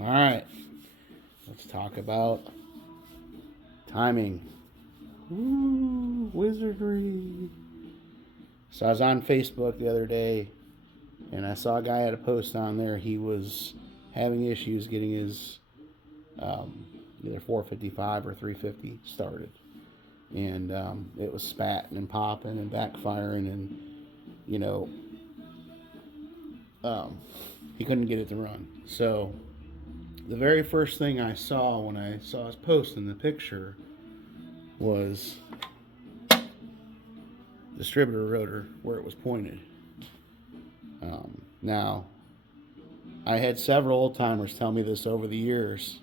All right, let's talk about timing. Ooh, wizardry. So I was on Facebook the other day, and I saw a guy had a post on there. He was having issues getting his um, either 455 or 350 started, and it was spatting and popping and backfiring, and you know um, he couldn't get it to run. So the very first thing I saw when I saw his post in the picture was distributor rotor where it was pointed. Now, I had several old timers tell me this over the years,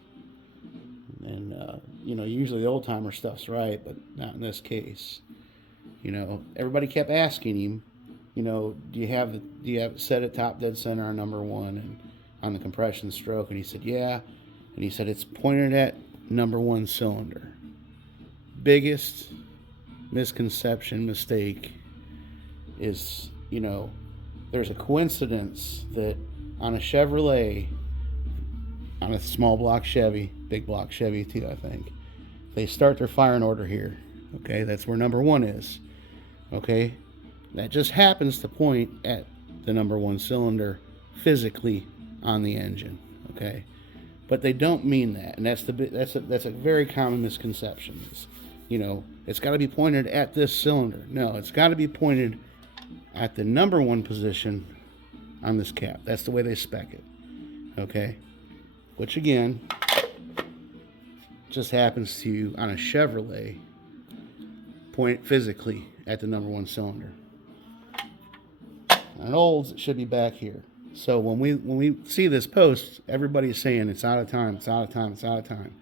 and usually the old timer stuff's right, but not in this case. Everybody kept asking him, do you have it set at top dead center on number one and on the compression stroke? And he said, yeah. And he said, it's pointed at number one cylinder. Biggest misconception, mistake is, there's a coincidence that on a Chevrolet, on a small block Chevy, big block Chevy too, I think, they start their firing order here. Okay, that's where number one is. Okay, that just happens to point at the number one cylinder physically on the engine. Okay, but they don't mean that, and that's a very common misconception. It's got to be pointed at this cylinder. No, it's got to be pointed at the number one position on this cap. That's the way they spec it. Okay, which again just happens to, on a Chevrolet, point physically at the number one cylinder. On Olds, it should be back here. So when we see this post, everybody's saying it's out of time, it's out of time, it's out of time.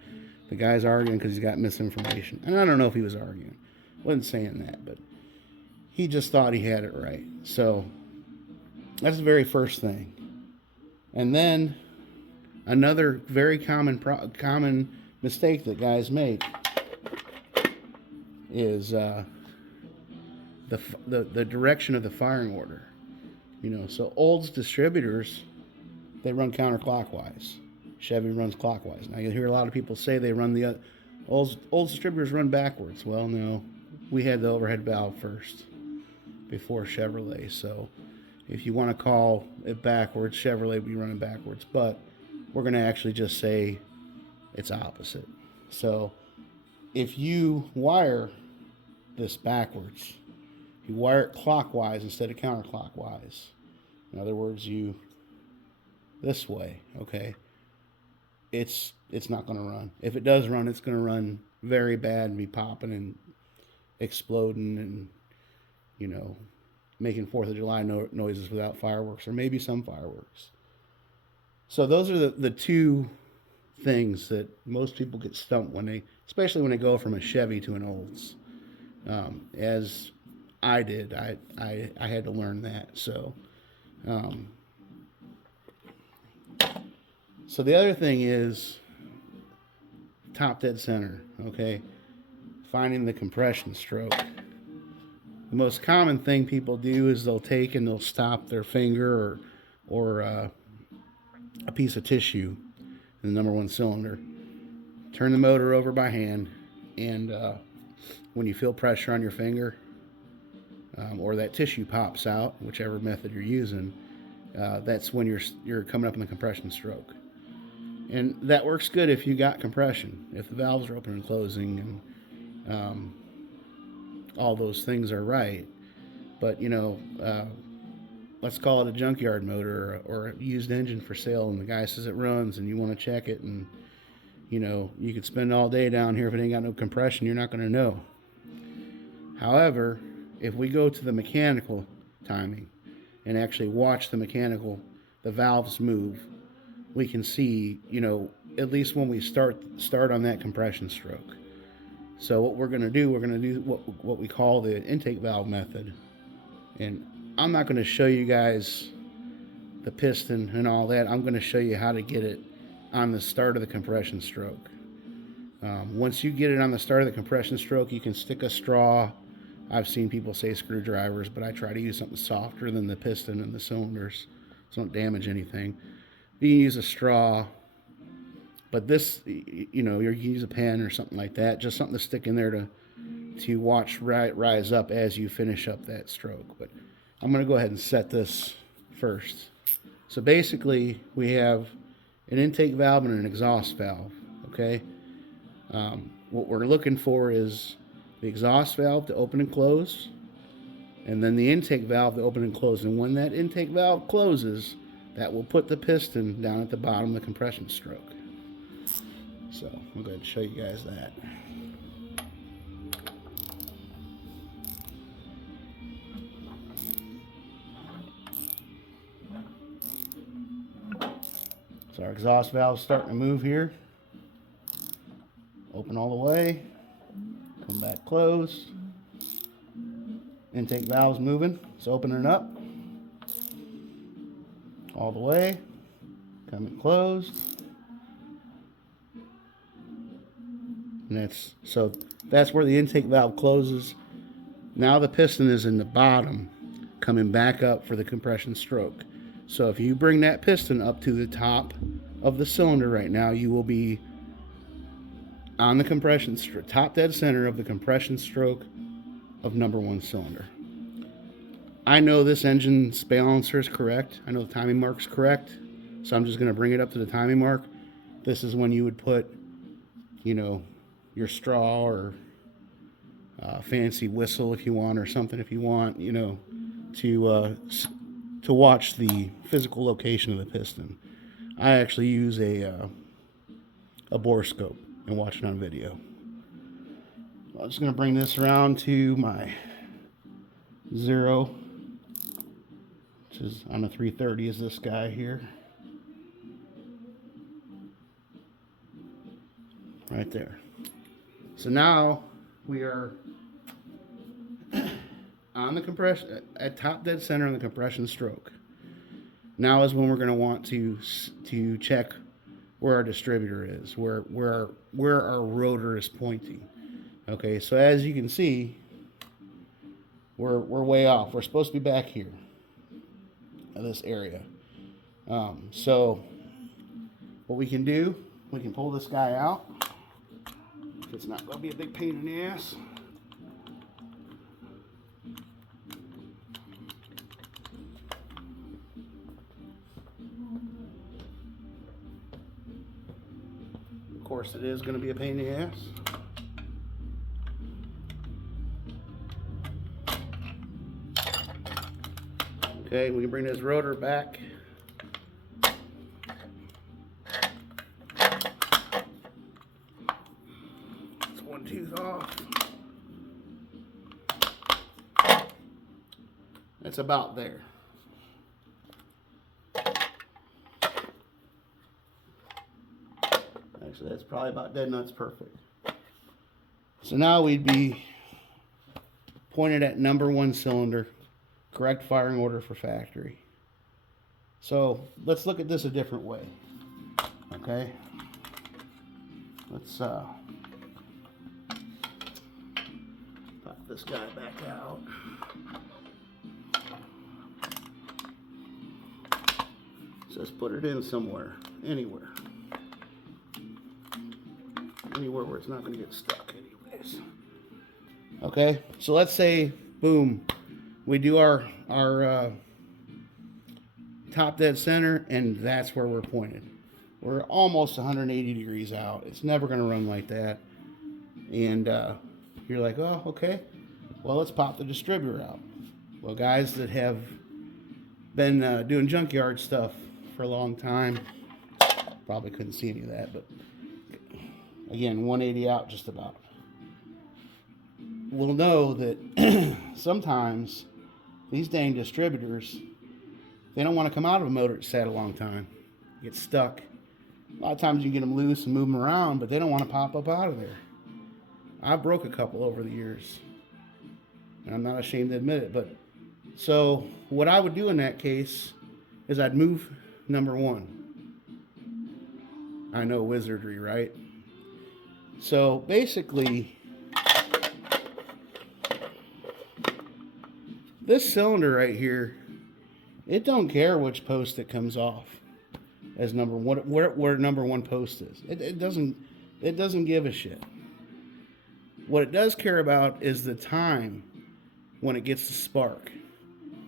The guy's arguing because he's got misinformation. And I don't know if he was arguing. Wasn't saying that, but he just thought he had it right. So that's the very first thing. And then another very common mistake that guys make is the direction of the firing order. So Olds distributors, they run counterclockwise. Chevy runs clockwise. Now you'll hear a lot of people say they run the Olds distributors run backwards. Well, no, we had the overhead valve first before Chevrolet. So if you want to call it backwards, Chevrolet would be running backwards. But we're going to actually just say it's opposite. So if you wire this backwards, you wire it clockwise instead of counterclockwise. In other words, you this way, okay? It's not going to run. If it does run, it's going to run very bad and be popping and exploding and making 4th of July noises without fireworks, or maybe some fireworks. So those are the two things that most people get stumped especially when they go from a Chevy to an Olds. As I did, I had to learn that. So the other thing is top dead center. Okay, finding the compression stroke. The most common thing people do is they'll take and they'll stop their finger or a piece of tissue in the number one cylinder, turn the motor over by hand, and when you feel pressure on your finger or that tissue pops out, whichever method you're using, that's when you're coming up in the compression stroke. And that works good if you got compression, if the valves are open and closing and all those things are right. But let's call it a junkyard motor or a used engine for sale, and the guy says it runs, and you want to check it, and you could spend all day down here. If it ain't got no compression, you're not going to know. However, if we go to the mechanical timing and actually watch the valves move, we can see, at least when we start on that compression stroke. So what we're going to do what we call the intake valve method. And I'm not going to show you guys the piston and all that. I'm going to show you how to get it on the start of the compression stroke. Once you get it on the start of the compression stroke, you can stick a straw. I've seen people say screwdrivers, but I try to use something softer than the piston and the cylinders so don't damage anything. You can use a straw But this, you know, you use a pen or something like that, just something to stick in there to watch rise up as you finish up that stroke. But I'm going to go ahead and set this first. So basically, we have an intake valve and an exhaust valve. Okay. What we're looking for is the exhaust valve to open and close, and then the intake valve to open and close. And when that intake valve closes, that will put the piston down at the bottom of the compression stroke. So I'm going to show you guys that. So our exhaust valve is starting to move here. Open all the way. Come back closed. Intake valve's moving. It's opening up. All the way. Coming closed. And that's where the intake valve closes. Now the piston is in the bottom, coming back up for the compression stroke. So if you bring that piston up to the top of the cylinder right now, you will be on the compression stroke, top dead center of the compression stroke of number 1 cylinder. I know this engine's balancer is correct. I know the timing mark's correct. So I'm just going to bring it up to the timing mark. This is when you would put, you know, your straw or fancy whistle if you want, or something if you want, you know, to watch the physical location of the piston. I actually use a borescope and watch it on video. I'm just going to bring this around to my 0, which is on a 330 is this guy here. Right there. So now we are on the compression, at top dead center on the compression stroke. Now is when we're going to want to check where our distributor is, where our rotor is pointing. Okay, so as you can see, we're way off. We're supposed to be back here in this area. So what we can do, we can pull this guy out. It's not going to be a big pain in the ass. Of course, it is going to be a pain in the ass. Okay, we can bring this rotor back. It's one tooth off. It's about there. Actually, that's probably about dead nuts perfect. So now we'd be pointed at number 1 cylinder, correct firing order for factory. So let's look at this a different way. Okay, let's pop this guy back out. So let's put it in somewhere, anywhere where it's not going to get stuck anyways. Okay, so let's say, boom, we do our top dead center, and that's where we're pointed. We're almost 180 degrees out. It's never going to run like that. And you're like, oh, okay, well, let's pop the distributor out. Well, guys that have been doing junkyard stuff for a long time probably couldn't see any of that, but again, 180 out just about. We'll know that sometimes these dang distributors, they don't want to come out of a motor that's sat a long time. Get stuck. A lot of times you get them loose and move them around, but they don't want to pop up out of there. I broke a couple over the years, and I'm not ashamed to admit it. But so what I would do in that case is I'd move number 1. I know wizardry, right? So basically, this cylinder right here, it don't care which post it comes off. as number one, where number one post is. It doesn't give a shit. What it does care about is the time when it gets to spark.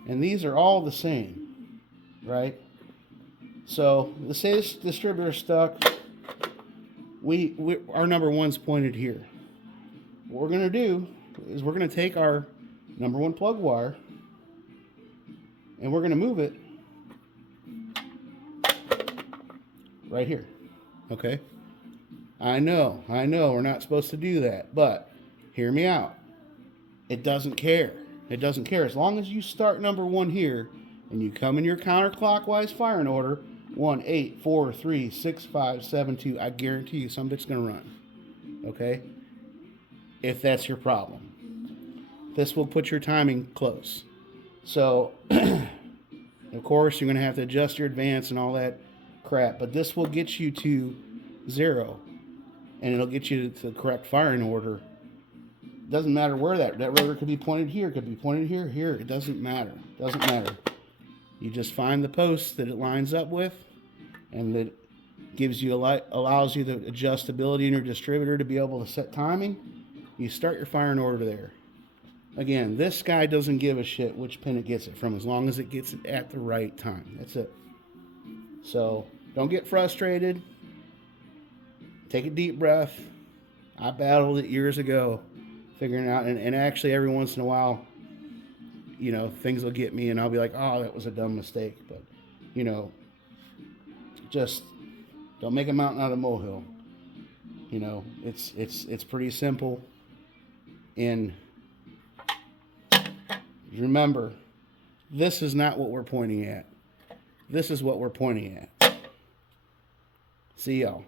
And these are all the same, right? So let's say this distributor stuck. Our number one's pointed here. What we're gonna do is we're gonna take our number one plug wire and we're gonna move it right here. Okay? I know, we're not supposed to do that, but hear me out. It doesn't care. It doesn't care. As long as you start number one here and you come in your counterclockwise firing order, 1, 8, 4, 3, 6, 5, 7, 2, I guarantee you some bit's going to run. Okay? If that's your problem. This will put your timing close. So, of course, you're going to have to adjust your advance and all that crap, but this will get you to 0, and it'll get you to the correct firing order. Doesn't matter where that rotor could be pointed here, could be pointed here. It doesn't matter. Doesn't matter. You just find the post that it lines up with, and that gives you allows you the adjustability in your distributor to be able to set timing. You start your firing order there. Again, this guy doesn't give a shit which pin it gets it from, as long as it gets it at the right time. That's it. So don't get frustrated. Take a deep breath. I battled it years ago, figuring out, and actually every once in a while, you know, things will get me and I'll be like, oh, that was a dumb mistake. But, you know, just don't make a mountain out of a molehill. You know, it's pretty simple. And remember, this is not what we're pointing at. This is what we're pointing at. See y'all.